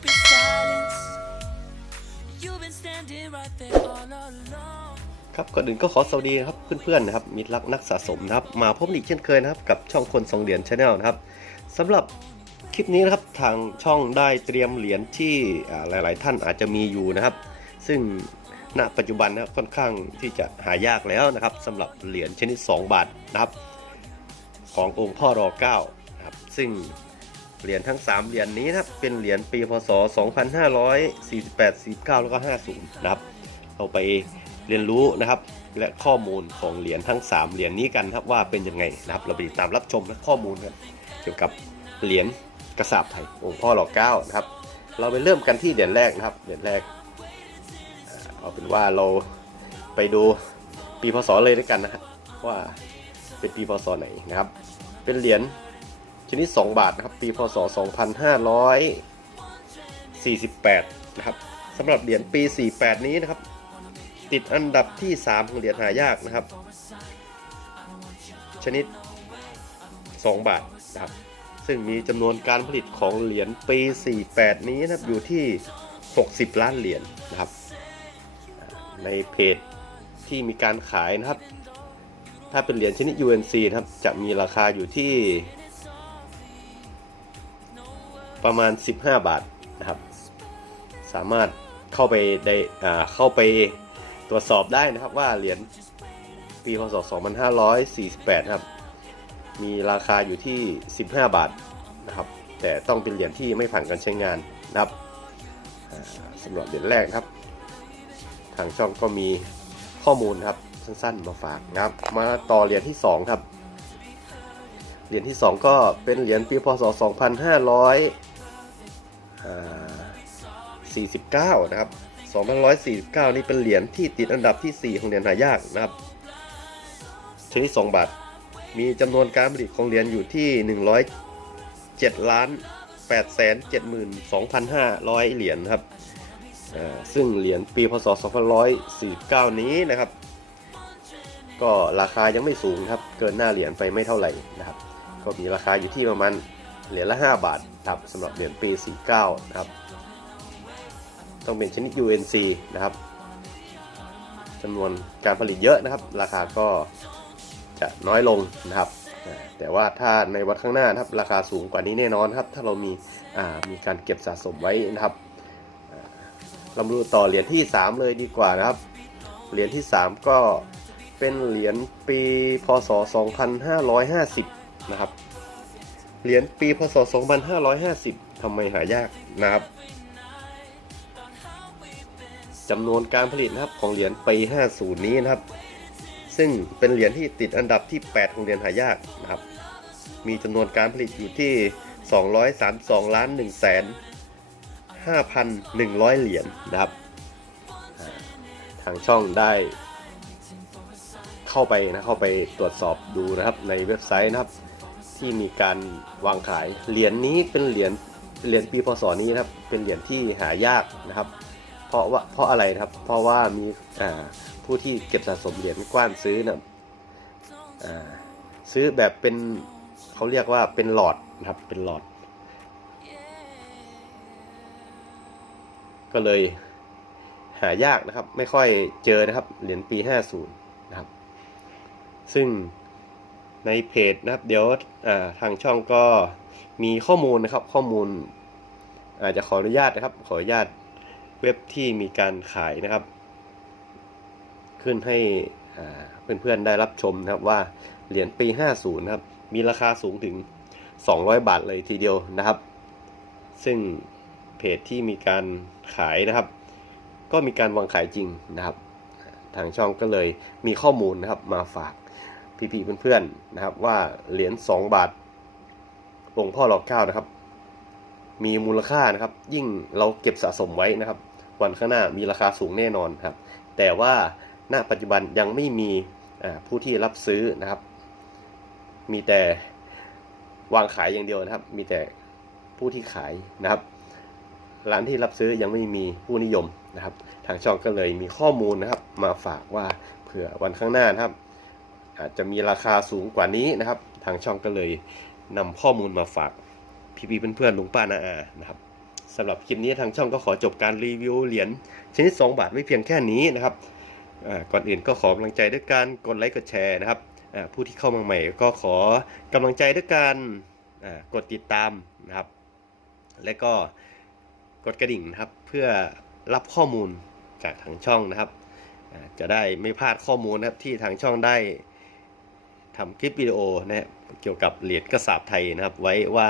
stupid silence You've been standing right there all along ครับก่อนอื่นก็ขอสวัสดีครับเพื่อนๆนะครับมิตรรักนักสะสมนะครับมาพบอีกเช่นเคยนะครับกับช่องคนทรงเหรียญชาแนลนะครับสำหรับคลิปนี้นะครับทางช่องได้เตรียมเหรียญที่หลาย ๆ ท่านอาจจะมีอยู่นะครับ ซึ่งณปัจจุบันนะค,ค่อนข้างที่จะหายากแล้วนะครับสำหรับเหรียญชนิด 2 บาทนะครับ ขององค์พ่อรอ9นะครับซึ่ง เหรียญทั้ง 3 เหรียญนี้นะครับเป็นเหรียญปีพศ 2548 49 แล้วก็ 50 นะครับ เราไปเรียนรู้นะครับ และข้อมูลของเหรียญทั้ง 3 เหรียญนี้กันครับว่าเป็นยังไงนะครับ เราไปติดตามรับชมนะข้อมูลกันเกี่ยวกับเหรียญกระสาบไทยองค์พ่อหล่อเก้านะครับ เราไปเริ่มกันที่เหรียญแรกนะครับ เหรียญแรกเอาเป็นว่าเราไปดูปีพศเลยด้วยกันนะครับว่าเป็นปีพศไหนนะครับ เป็นเหรียญ ชนิด 2 บาทนะครับ ปีพศ 2548 นะครับสำหรับเหรียญปี 48 นี้นะครับ ติดอันดับที่ 3 ของเหรียญหายากนะครับ ชนิด 2 บาทนะครับ ซึ่งมีจำนวนการผลิตของเหรียญปี 48 นี้นะครับอยู่ที่ 60 ล้านเหรียญนะครับ ในเพจที่มีการขายนะครับ ถ้าเป็นเหรียญชนิด UNC นะครับ จะมีราคาอยู่ที่ ประมาณ 15 บาทนะครับ สามารถเข้าไปได้เข้าไปตรวจสอบได้นะครับว่าเหรียญปีพศ 2548นะครับ มีราคาอยู่ที่ 15 บาทนะครับ แต่ต้องเป็นเหรียญที่ไม่ผ่านการใช้งานนะครับสำหรับเหรียญแรกครับ ทางช่องก็มีข้อมูลครับสั้นๆมาฝากนะครับ มาต่อเหรียญที่ 2 ครับ เหรียญที่ 2 ก็เป็นเหรียญปีพศ 2500อ่า 49 นะครับ 2,149 นี่เป็นเหรียญที่ติดอันดับที่ 4 ของเหรียญหายากนะครับ ชนิด 2 บาท มีจำนวนการผลิตของเหรียญอยู่ที่ 107 ล้าน8 7 2 5 0 0 เหรียญครับอ่าซึ่งเหรียญปีพศ2549 นี้นะครับ ก็ราคายังไม่สูงครับ เกินหน้าเหรียญไปไม่เท่าไหร่นะครับ ก็มีราคาอยู่ที่ประมาณเหรียญละ 5 บาท ครับสำหรับเหรียญปี 49 นะครับ ต้องเป็นชนิด UNC นะครับจำนวนการผลิตเยอะนะครับ ราคาก็จะน้อยลงนะครับ แต่ว่าถ้าในวันข้างหน้านะครับ ราคาสูงกว่านี้แน่นอนครับ ถ้าเรามีมีการเก็บสะสมไว้นะครับเรามาดูต่อเหรียญที่ 3 เลยดีกว่านะครับ เหรียญที่ 3 ก็เป็นเหรียญปีพศ 2550 นะครับ เหรียญปีพศ 2550 ทำไมหายากนะครับจำนวนการผลิตนะครับของเหรียญปี 50 นี้นะครับ ซึ่งเป็นเหรียญที่ติดอันดับที่ 8 ของเหรียญหายากนะครับ มีจำนวนการผลิตอยู่ที่ 232 ล้าน1แสน5,100 เหรียญนะครับ ทางช่องได้เข้าไปนะเข้าไปตรวจสอบดูนะครับในเว็บไซต์นะครับ ที่มีการวางขาย เหรียญนี้เป็นเหรียญเหรียญปีพศนี้นะครับ เป็นเหรียญที่หายากนะครับ เพราะว่าเพราะอะไรนะครับ เพราะว่ามีผู้ที่เก็บสะสมเหรียญกว้านซื้อนะอ่าซื้อแบบเป็นเขาเรียกว่าเป็นหลอดนะครับ เป็นหลอด ก็เลยหายากนะครับ ไม่ค่อยเจอนะครับ เหรียญปี 50 นะครับ ซึ่ง ในเพจนะครับ เดี๋ยวทางช่องก็มีข้อมูลนะครับ ข้อมูล อาจจะขออนุญาตนะครับ ขออนุญาตเว็บที่มีการขายนะครับ ขึ้นให้เพื่อนๆได้รับชมนะครับว่าเหรียญปี 50 นะครับ มีราคาสูงถึง 200 บาทเลยทีเดียวนะครับ ซึ่งเพจที่มีการขายนะครับ ก็มีการวางขายจริงนะครับ ทางช่องก็เลยมีข้อมูลนะครับมาฝาก พี่ๆเพื่อนๆนะครับ ว่าเหรียญ2บาทองค์พ่อหลอกเก้านะครับ มีมูลค่านะครับ ยิ่งเราเก็บสะสมไว้นะครับ วันข้างหน้ามีราคาสูงแน่นอนครับ แต่ว่าณปัจจุบันยังไม่มีผู้ที่รับซื้อนะครับ มีแต่วางขายอย่างเดียวนะครับ มีแต่ผู้ที่ขายนะครับร้านที่รับซื้อยังไม่มีผู้นิยมนะครับ ทางช่องก็เลยมีข้อมูลนะครับ มาฝากว่าเผื่อวันข้างหน้านะครับ อาจจะมีราคาสูงกว่านี้นะครับ ทางช่องก็เลยนำข้อมูลมาฝากพี่ๆเพื่อนๆลุงป้านาอานะครับสำหรับคลิปนี้ทางช่องก็ขอจบการรีวิวเหรียญชนิด 2 บาทไว้เพียงแค่นี้นะครับก่อนอื่นก็ขอกำลังใจด้วยการกดไลค์กดแชร์นะครับผู้ที่เข้ามาใหม่ก็ขอกำลังใจด้วยการกดติดตามนะครับ และก็กดกระดิ่งนะครับเพื่อรับข้อมูลจากทางช่องนะครับ จะได้ไม่พลาดข้อมูลนะครับที่ทางช่องได้ ทำคลิปวิดีโอนะเกี่ยวกับเหรียญกระสาบไทยนะครับ ไว้ว่า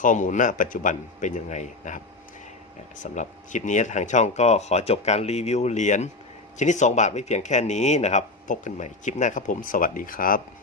ข้อมูลณปัจจุบันเป็นยังไงนะครับสำหรับคลิปนี้ทางช่องก็ขอจบการรีวิวเหรียญชนิด 2 บาทไว้เพียงแค่นี้นะครับ พบกันใหม่คลิปหน้าครับผม สวัสดีครับ